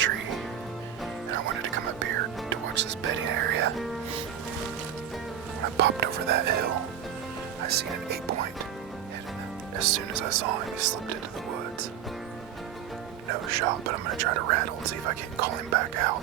tree, and I wanted to come up here to watch this bedding area. When I popped over that hill, I seen an 8-point heading up. As soon as I saw him, he slipped into the woods. No shot, but I'm gonna try to rattle and see if I can call him back out.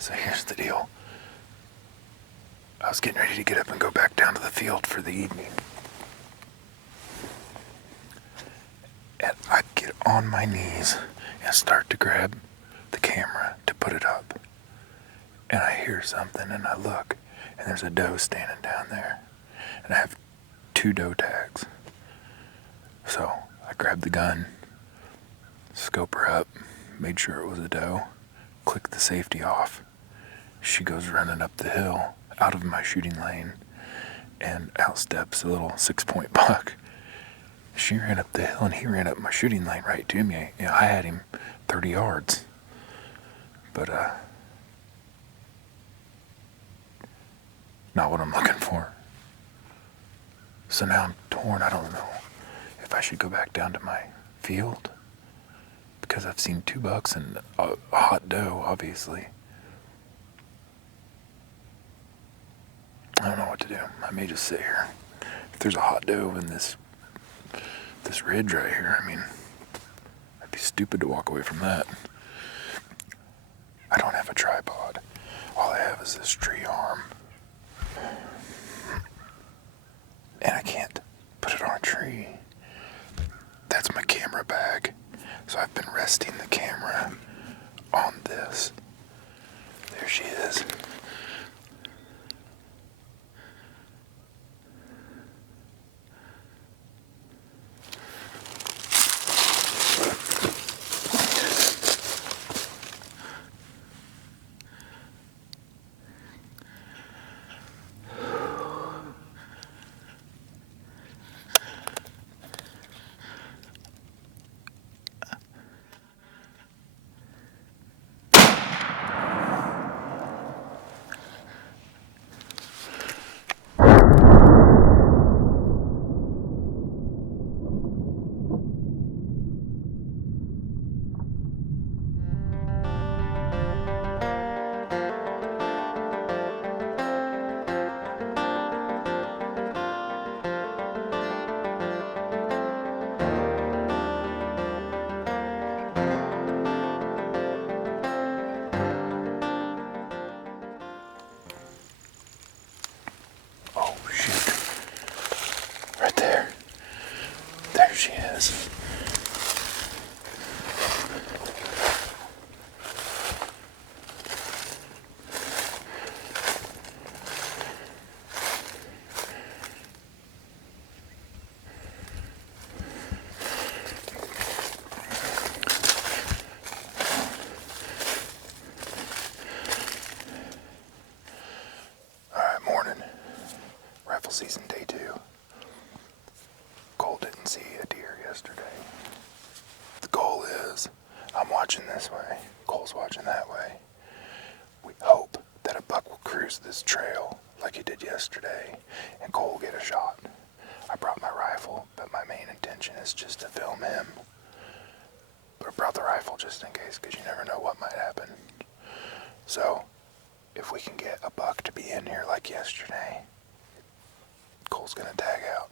So here's the deal. I was getting ready to get up and go back down to the field for the evening. And I get on my knees and start to grab the camera to put it up. And I hear something and I look, and there's a doe standing down there. And I have 2 doe tags. So I grabbed the gun, scope her up, made sure it was a doe, clicked the safety off. She goes running up the hill out of my shooting lane, and out steps a little 6-point buck. She ran up the hill and he ran up my shooting lane right to me. You know, I had him 30 yards. But not what I'm looking for. So now I'm torn. I don't know if I should go back down to my field, because I've seen 2 bucks and a hot doe, obviously. I don't know what to do. I may just sit here. If there's a hot doe in this ridge right here, I mean, I'd be stupid to walk away from that. I don't have a tripod. All I have is this tree arm. And I can't put it on a tree. That's my camera bag. So I've been resting the camera on this. There she is. She is. All right, morning. Rifle season day 2. Cole didn't see a deer yesterday. The goal is, I'm watching this way, Cole's watching that way. We hope that a buck will cruise this trail like he did yesterday, and Cole will get a shot. I brought my rifle, but my main intention is just to film him. But I brought the rifle just in case, because you never know what might happen. So, if we can get a buck to be in here like yesterday, Cole's gonna tag out.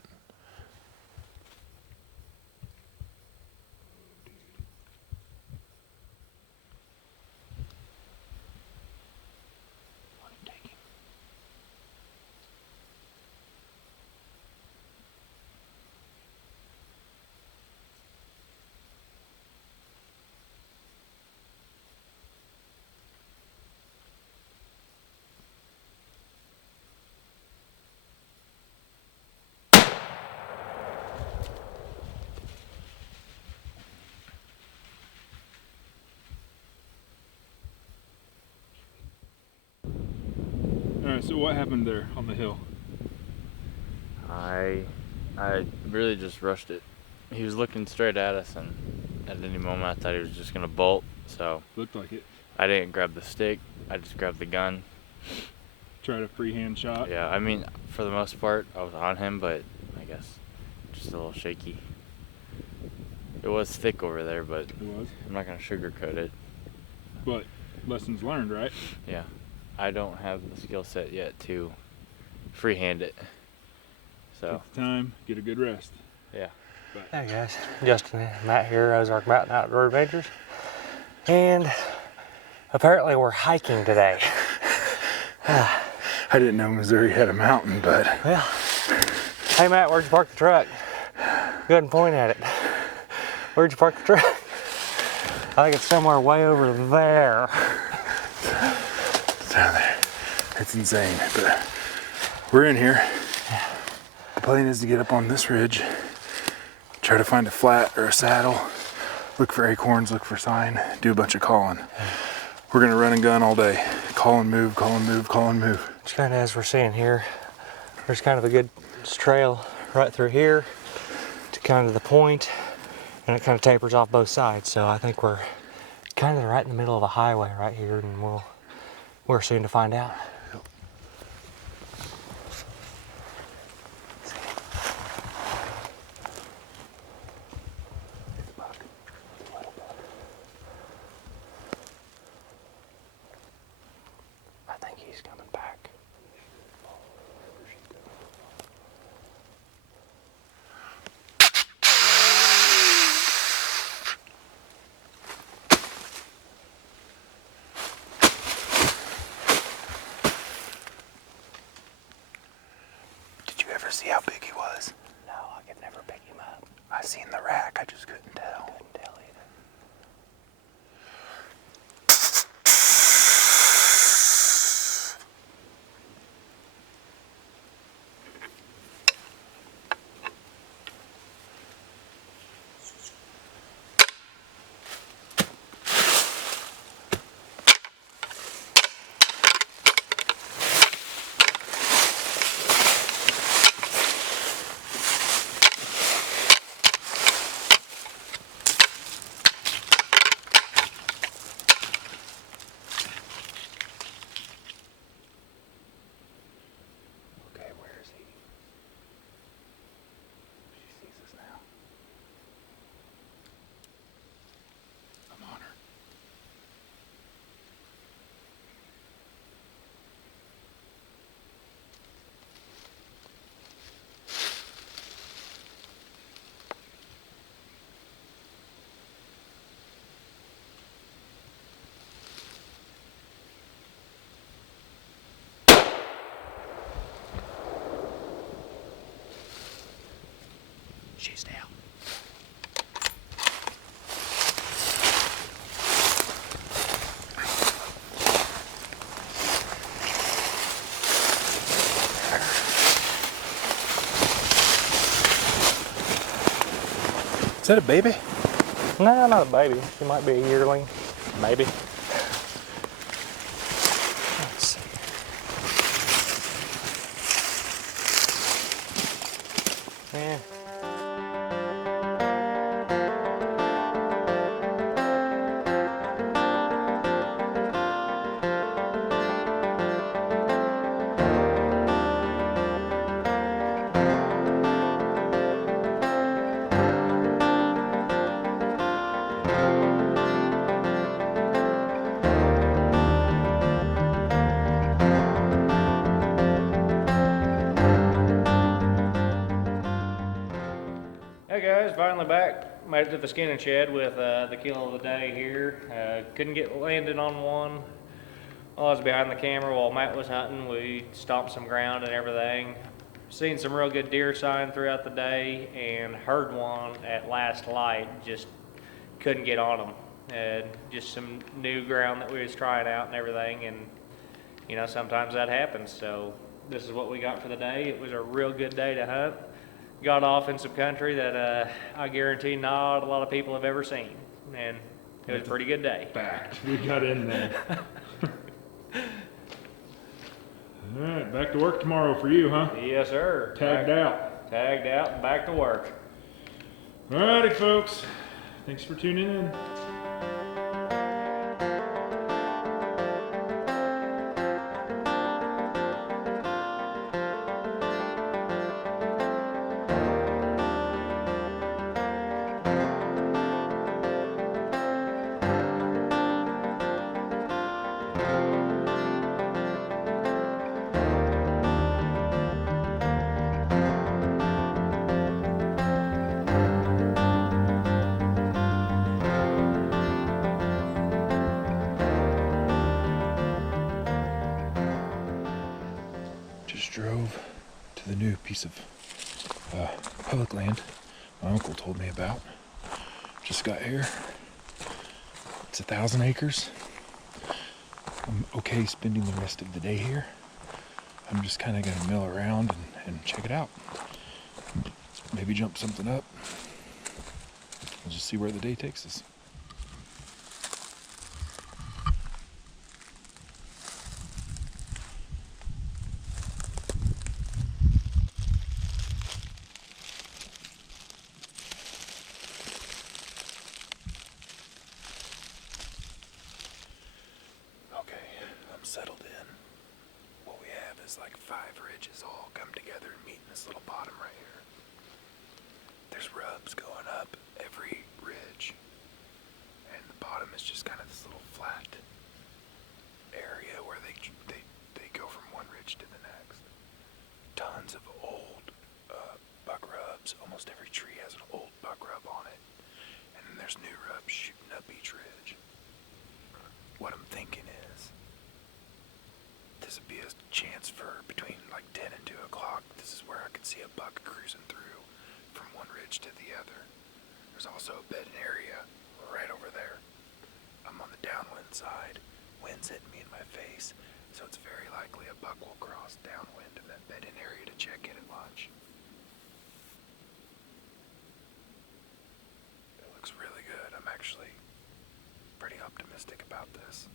So what happened there on the hill? I really just rushed it. He was looking straight at us, and at any moment I thought he was just gonna bolt. So Looked like it. I didn't grab the stick. I just grabbed the gun. Tried a freehand shot. Yeah, I mean, for the most part, I was on him, but I guess just a little shaky. It was thick over there, but It was. I'm not gonna sugarcoat it. But lessons learned, right? Yeah, I don't have the skill set yet to freehand it. So Take the time, get a good rest. yeah. Hey guys, Justin and Matt here, Ozark Mountain Outdoor Adventures. And apparently we're hiking today. I didn't know Missouri had a mountain, but... Well, hey Matt, where'd you park the truck? Go ahead and point at it. Where'd you park the truck? I think it's somewhere way over there. It's down there. It's insane, but we're in here. The plan is to get up on this ridge, try to find a flat or a saddle, look for acorns, look for sign, do a bunch of calling. We're gonna run and gun all day. Call and move, call and move, call and move. It's kind of as we're seeing here, there's kind of a good trail right through here to kind of the point, and it kind of tapers off both sides. So I think we're kind of right in the middle of a highway right here, and we're soon to find out. I think he's coming back. Did you ever see how big he was? No, I could never pick him up. I seen the rack, I just couldn't tell. Couldn't tell either. Okay, where is he? She sees us now. I'm on her. She's down. Is that a baby? No, not a baby. She might be a yearling. Maybe. Let's see. Yeah. Hey guys, finally back. Made it to the skinning shed with the kill of the day here. Couldn't get landed on one. I was behind the camera while Matt was hunting. We stomped some ground and everything. Seen some real good deer sign throughout the day and heard one at last light. Just couldn't get on them. Just some new ground that we was trying out and everything, and you know, sometimes that happens. So this is what we got for the day. It was a real good day to hunt. Got off in some country that I guarantee not a lot of people have ever seen, and it was a pretty good day. Fact. We got in there. All right, back to work tomorrow for you, huh? Yes, sir. Tagged out. Tagged out and back to work. All righty, folks. Thanks for tuning in. Just drove to the new piece of public land my uncle told me about. Just got here. It's 1,000 acres. I'm okay spending the rest of the day here. I'm just kind of going to mill around and check it out. Maybe jump something up. We'll just see where the day takes us. Okay, I'm settled in. What we have is like 5 ridges all come together and meet in this little bottom right here. There's rubs going up every ridge, and the bottom is just kind of this little flat area where they go from one ridge to the next. Tons of old buck rubs. Almost every tree has an old buck rub on it, and then there's new rubs shooting up each ridge. What I'm thinking is, this would be a chance for between like 10 and 2 o'clock. This is where I could see a buck cruising through from one ridge to the other. There's also a bedding area right over there. I'm on the downwind side. Wind's hitting me in my face, so it's very likely a buck will cross downwind of that bedding area to check in at lunch. It looks really good. I'm actually pretty optimistic about this.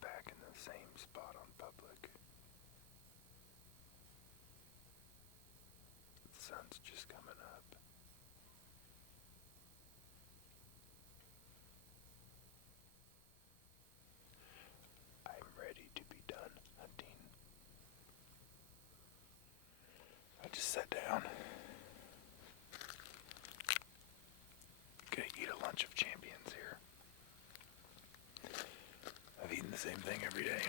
Back in the same spot on public. The sun's just coming up. I'm ready to be done hunting. I just sat down. Gonna eat a lunch of champions here. I've eaten the same thing every day.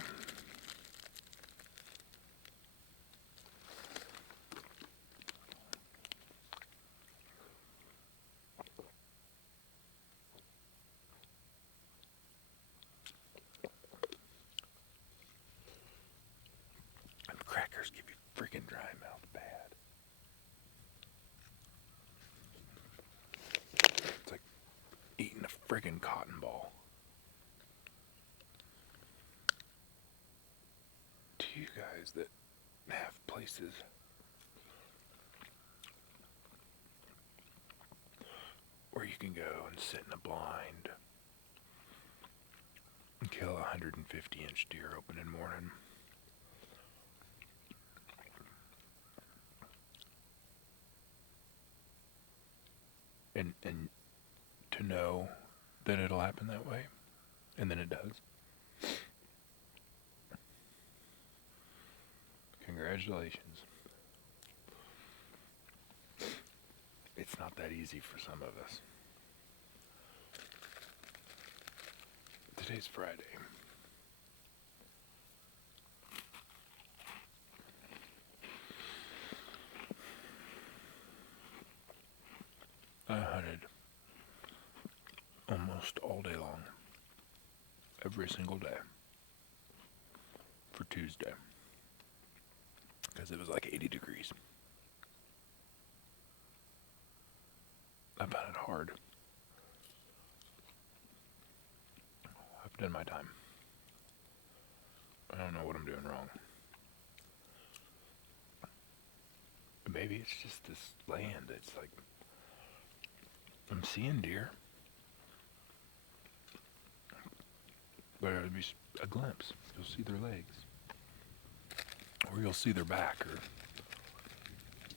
And crackers give you freaking dry mouth bad. It's like eating a friggin' cotton ball. To you guys that have places where you can go and sit in a blind and kill a 150-inch deer opening morning. And to know that it'll happen that way, and then it does. Congratulations. It's not that easy for some of us. Today's Friday. hunted almost all day long, every single day, for Tuesday, because it was like 80 degrees. I found it hard. I've done my time. I don't know what I'm doing wrong. Maybe it's just this land. It's like, I'm seeing deer, but it'll be a glimpse. You'll see their legs, or you'll see their back, or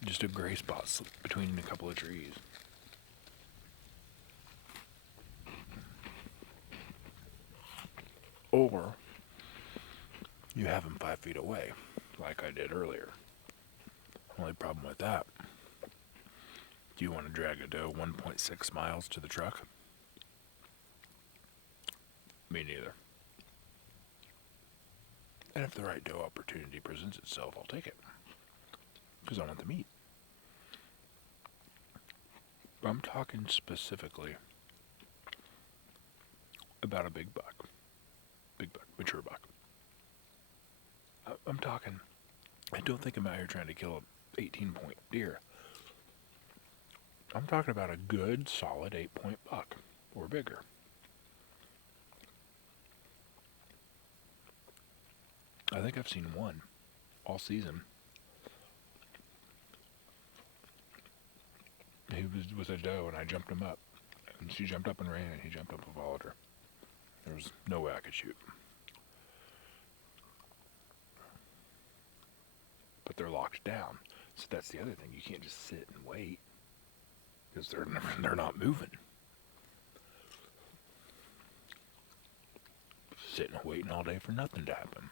just a gray spot between a couple of trees. Or you have them 5 feet away, like I did earlier. Only problem with that, do you want to drag a doe 1.6 miles to the truck? Me neither. And if the right doe opportunity presents itself, I'll take it, because I want the meat. But I'm talking specifically about a big buck, mature buck. I'm talking, I don't think I'm out here trying to kill a 18-point deer. I'm talking about a good, solid 8-point buck, or bigger. I think I've seen one all season. He was with a doe, and I jumped him up. And she jumped up and ran, and he jumped up and followed her. There was no way I could shoot. But they're locked down. So that's the other thing. You can't just sit and wait, because they're not moving. Sitting and waiting all day for nothing to happen.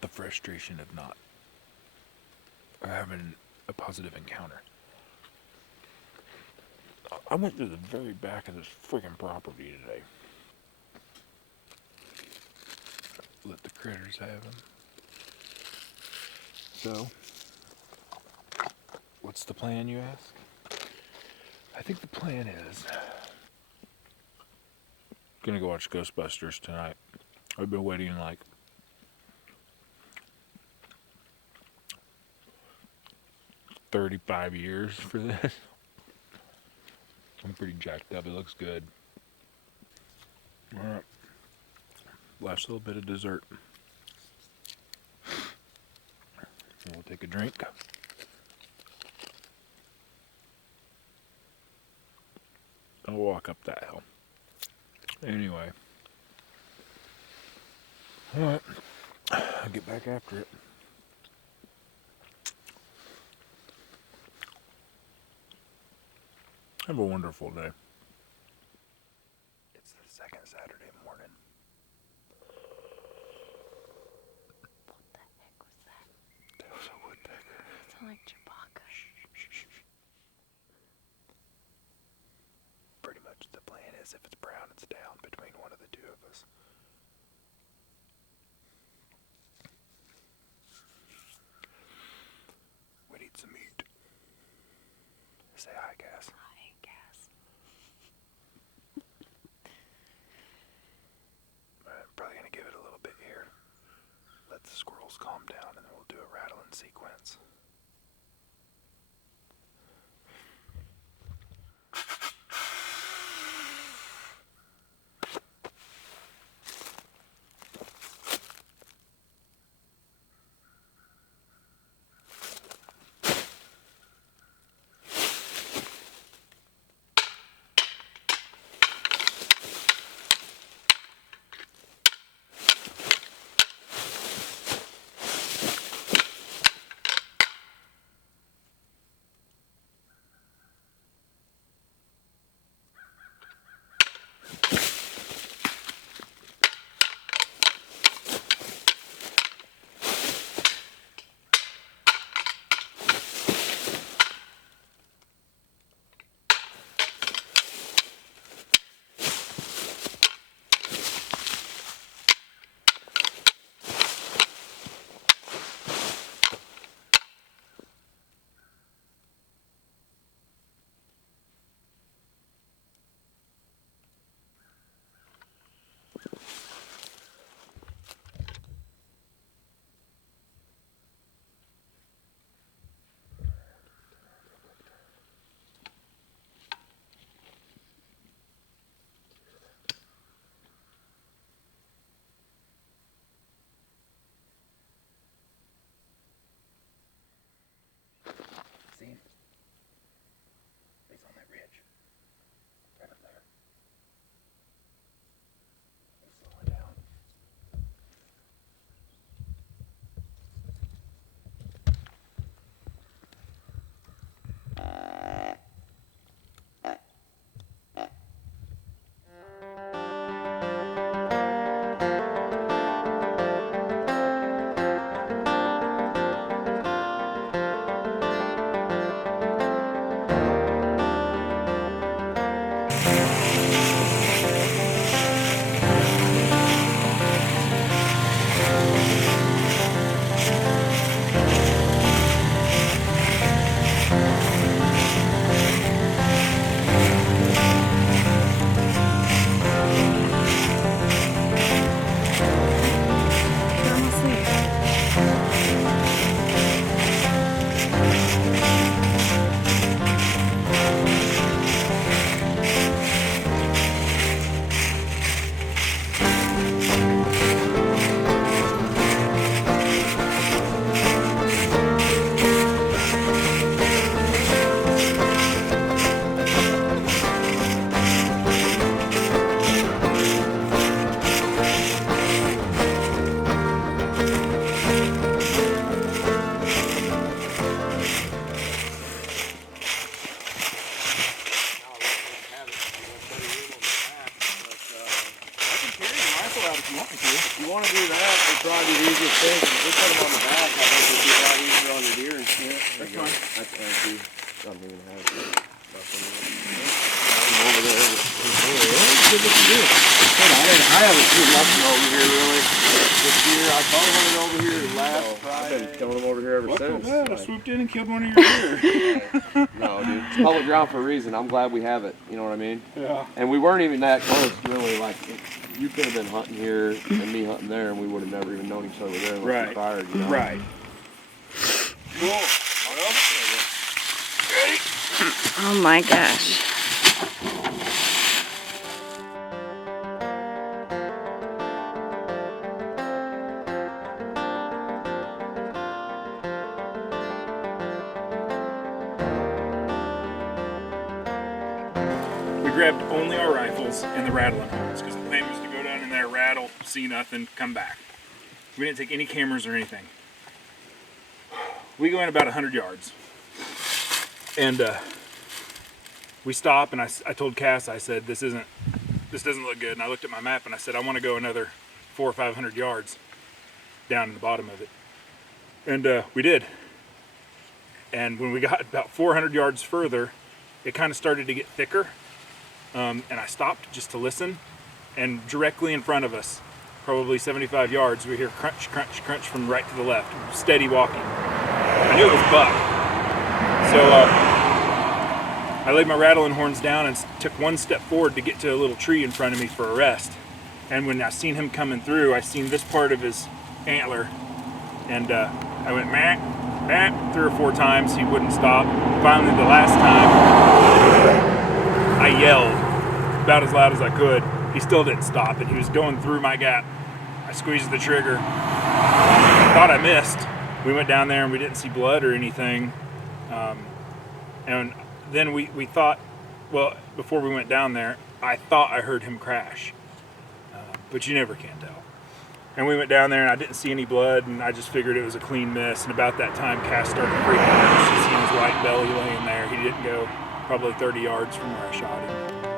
The frustration of not having a positive encounter. I went to the very back of this friggin' property today. Let the critters have them. So, what's the plan, you ask? I think the plan is gonna go watch Ghostbusters tonight. I've been waiting like 35 years for this. I'm pretty jacked up. It looks good. Alright. Last little bit of dessert. We'll take a drink. I'll walk up that hill. Anyway. Alright. I'll get back after it. Have a wonderful day. It's the second Saturday morning. What the heck was that? That was a woodpecker. It sounded like Chewbacca. Pretty much the plan is if it's brown, it's down between one of the two of us. We need some meat. Say hi, Cass. Hi, Cass. I'm probably going to give it a little bit here. Let the squirrels calm down, and then we'll do a rattling sequence. you want to do that, it's probably the easiest thing. If we put them on the back, I think it'd be a lot easier on the deer and shit. That's fine. That's empty. Doesn't even have nothing in it. Over there. I haven't seen nothing over here really this year. I bow hunted over here last Friday. I've been killing them over here ever since. I swooped in and killed one of your deer. No, dude. It's public ground for a reason. I'm glad we have it. You know what I mean? Yeah. And we weren't even that close, really. Like, you could have been hunting here and me hunting there, and we would have never even known each other there unless we fired, you know? Right. Cool. Oh my gosh. We grabbed only our rifles and the rattling horns because the plan was to go down in there, rattle, see nothing, come back. We didn't take any cameras or anything. We go in about 100 yards. And we stop, and I told Cass, I said, this doesn't look good. And I looked at my map, and I said, I want to go another 400 or 500 yards down in the bottom of it. And we did. And when we got about 400 yards further, it kind of started to get thicker. And I stopped just to listen. And directly in front of us, probably 75 yards, we hear crunch, crunch, crunch from right to the left. Steady walking. I knew it was buck. So I laid my rattling horns down and took one step forward to get to a little tree in front of me for a rest. And when I seen him coming through, I seen this part of his antler. And I went, meh, meh, 3 or 4 times. He wouldn't stop. Finally, the last time, I yelled about as loud as I could. He still didn't stop, and he was going through my gap. I squeezed the trigger. Thought I missed. We went down there and we didn't see blood or anything. And then we thought, well, before we went down there, I thought I heard him crash. But you never can tell. And we went down there and I didn't see any blood, and I just figured it was a clean miss. And about that time, Cass started freaking out. She seen his white belly laying there. He didn't go probably 30 yards from where I shot him.